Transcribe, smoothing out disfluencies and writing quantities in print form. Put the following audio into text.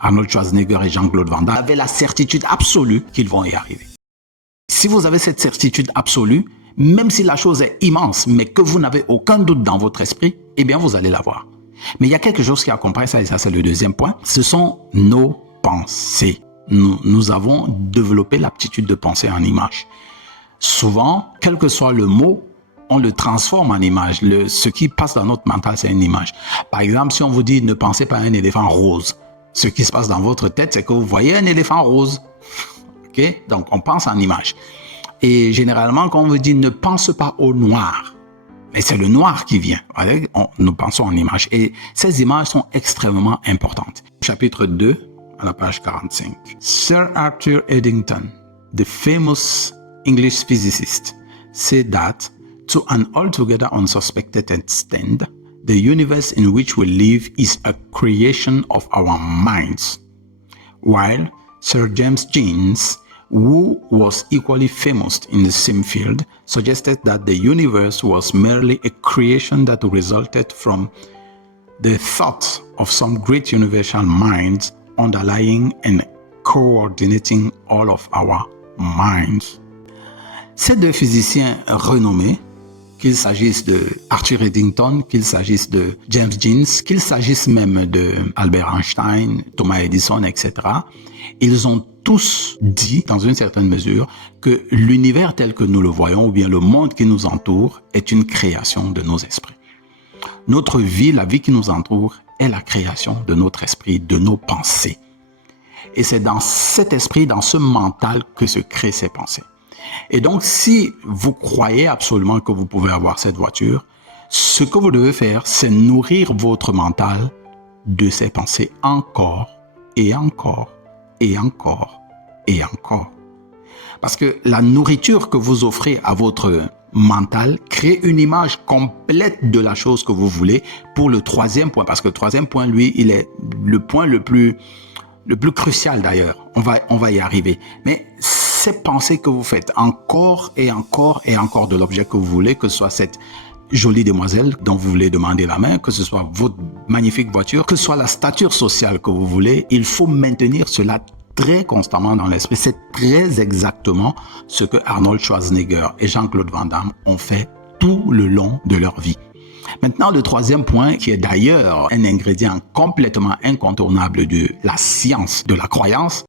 Arnold Schwarzenegger et Jean-Claude Van Damme avaient la certitude absolue qu'ils vont y arriver. Si vous avez cette certitude absolue, même si la chose est immense, mais que vous n'avez aucun doute dans votre esprit, eh bien, vous allez l'avoir. Mais il y a quelque chose qui accompagne ça, et ça, c'est le deuxième point. Ce sont nos pensées. Nous avons développé l'aptitude de penser en image. Souvent, quel que soit le mot, on le transforme en image. Ce qui passe dans notre mental, c'est une image. Par exemple, si on vous dit « ne pensez pas à un éléphant rose », ce qui se passe dans votre tête, c'est que vous voyez un éléphant rose. Okay? Donc, on pense en image. Et généralement, quand on vous dit « ne pense pas au noir », mais c'est le noir qui vient. Nous pensons en images. Et ces images sont extrêmement importantes. Chapitre 2, à la page 45. Sir Arthur Eddington, the famous English physicist, said that to an altogether unsuspected extent, the universe in which we live is a creation of our minds. While Sir James Jeans, who was equally famous in the same field, suggested that the universe was merely a creation that resulted from the thought of some great universal minds underlying and coordinating all of our minds. Ces deux physiciens renommés, qu'il s'agisse de Arthur Eddington, qu'il s'agisse de James Jeans, qu'il s'agisse même de Albert Einstein, Thomas Edison, etc., ils ont tous dit, dans une certaine mesure, que l'univers tel que nous le voyons, ou bien le monde qui nous entoure, est une création de nos esprits. Notre vie, la vie qui nous entoure, est la création de notre esprit, de nos pensées. Et c'est dans cet esprit, dans ce mental, que se créent ces pensées. Et donc, si vous croyez absolument que vous pouvez avoir cette voiture, ce que vous devez faire, c'est nourrir votre mental de ces pensées encore et encore et encore et encore. Parce que la nourriture que vous offrez à votre mental crée une image complète de la chose que vous voulez pour le troisième point. Parce que le troisième point, lui, il est le point le plus crucial d'ailleurs. On va y arriver. Mais ces pensées que vous faites encore et encore et encore de l'objet que vous voulez, que ce soit cette jolie demoiselle dont vous voulez demander la main, que ce soit votre magnifique voiture, que ce soit la stature sociale que vous voulez, il faut maintenir cela très constamment dans l'esprit. C'est très exactement ce que Arnold Schwarzenegger et Jean-Claude Van Damme ont fait tout le long de leur vie. Maintenant, le troisième point, qui est d'ailleurs un ingrédient complètement incontournable de la science de la croyance,